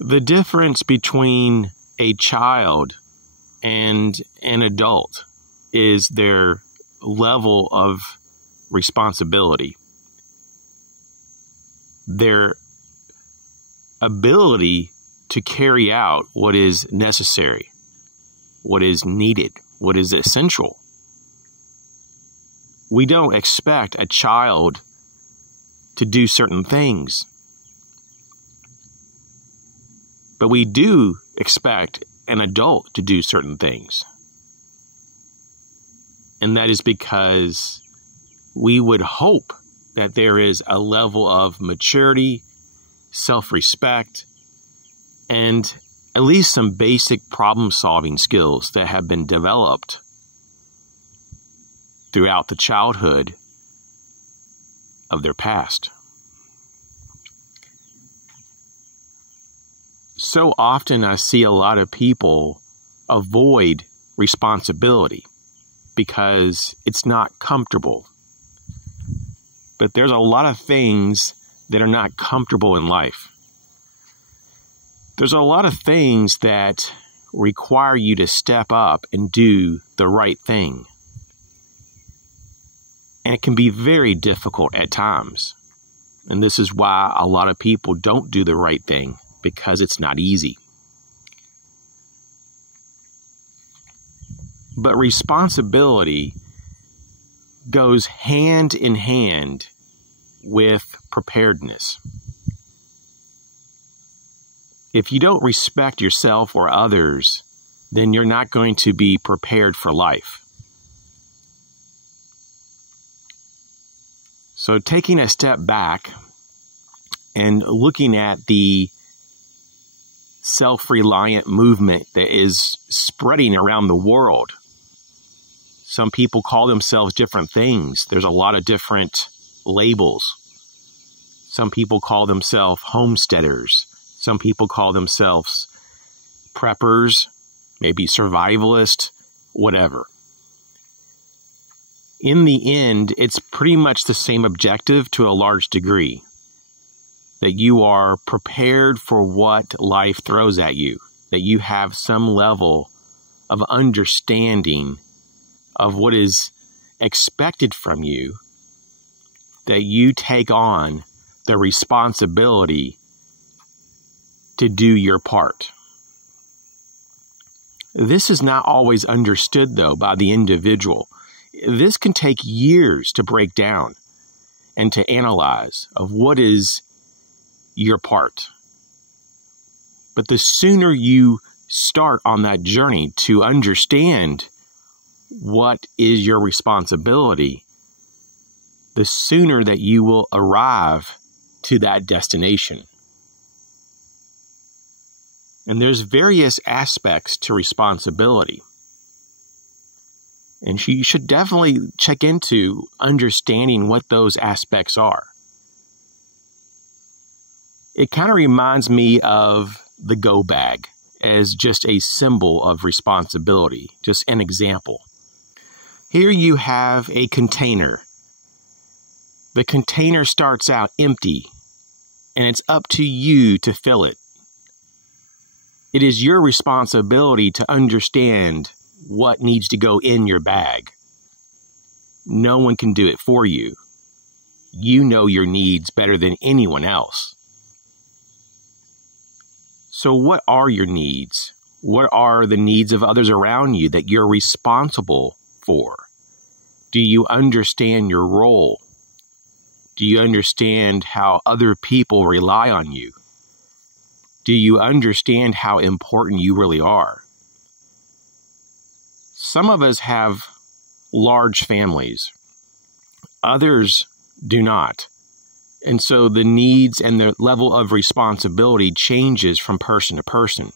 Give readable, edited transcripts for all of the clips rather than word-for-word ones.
The difference between a child and an adult is their level of responsibility, their ability to carry out what is necessary, what is needed, what is essential. We don't expect a child to do certain things, but we do expect an adult to do certain things. And that is because we would hope that there is a level of maturity, self-respect, and at least some basic problem-solving skills that have been developed throughout the childhood of their past. So often I see a lot of people avoid responsibility because it's not comfortable. But there's a lot of things that are not comfortable in life. There's a lot of things that require you to step up and do the right thing. And it can be very difficult at times. And this is why a lot of people don't do the right thing, because it's not easy. But responsibility goes hand in hand with preparedness. If you don't respect yourself or others, then you're not going to be prepared for life. So taking a step back and looking at the self-reliant movement that is spreading around the world. Some people call themselves different things. There's a lot of different labels. Some people call themselves homesteaders. Some people call themselves preppers, maybe survivalist, whatever. In the end, it's pretty much the same objective to a large degree. That you are prepared for what life throws at you. That you have some level of understanding of what is expected from you. That you take on the responsibility to do your part. This is not always understood, though, by the individual. This can take years to break down and to analyze of what is your part. But the sooner you start on that journey to understand what is your responsibility, the sooner that you will arrive to that destination. And there's various aspects to responsibility. And you should definitely check into understanding what those aspects are. It kind of reminds me of the go bag as just a symbol of responsibility, just an example. Here you have a container. The container starts out empty, and it's up to you to fill it. It is your responsibility to understand what needs to go in your bag. No one can do it for you. You know your needs better than anyone else. So what are your needs? What are the needs of others around you that you're responsible for? Do you understand your role? Do you understand how other people rely on you? Do you understand how important you really are? Some of us have large families. Others do not. And so the needs and the level of responsibility changes from person to person.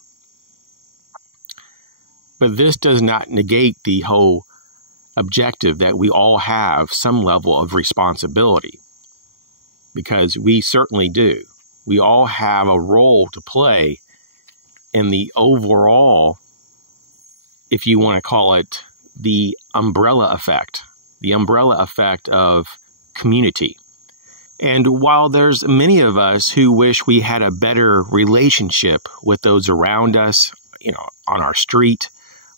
But this does not negate the whole objective that we all have some level of responsibility. Because we certainly do. We all have a role to play in the overall, if you want to call it, the umbrella effect of community. And while there's many of us who wish we had a better relationship with those around us, on our street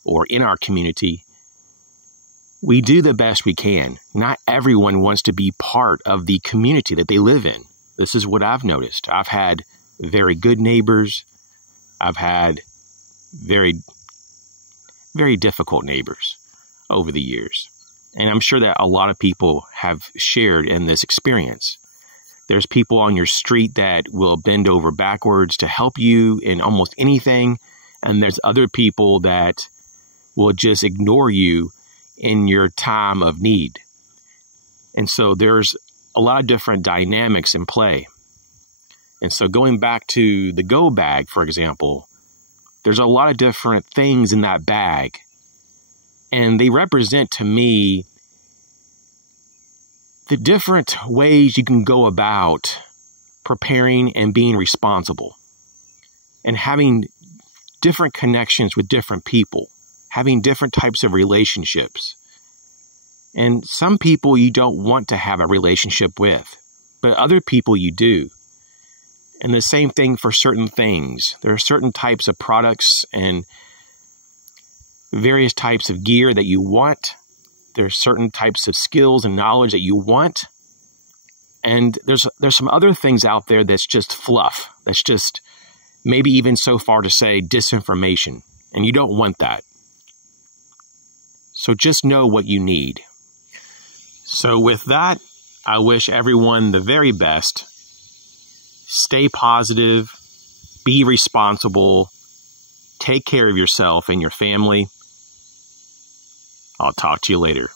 or in our community, we do the best we can. Not everyone wants to be part of the community that they live in. This is what I've noticed. I've had very good neighbors. I've had very, very difficult neighbors over the years. And I'm sure that a lot of people have shared in this experience. There's people on your street that will bend over backwards to help you in almost anything. And there's other people that will just ignore you in your time of need. And so there's a lot of different dynamics in play. And so going back to the go bag, for example, there's a lot of different things in that bag. And they represent to me the different ways you can go about preparing and being responsible and having different connections with different people, having different types of relationships. And some people you don't want to have a relationship with, but other people you do. And the same thing for certain things. There are certain types of products and various types of gear that you want. There's certain types of skills and knowledge that you want. And there's some other things out there that's just fluff. That's just maybe even so far to say disinformation. And you don't want that. So just know what you need. So with that, I wish everyone the very best. Stay positive. Be responsible. Take care of yourself and your family. I'll talk to you later.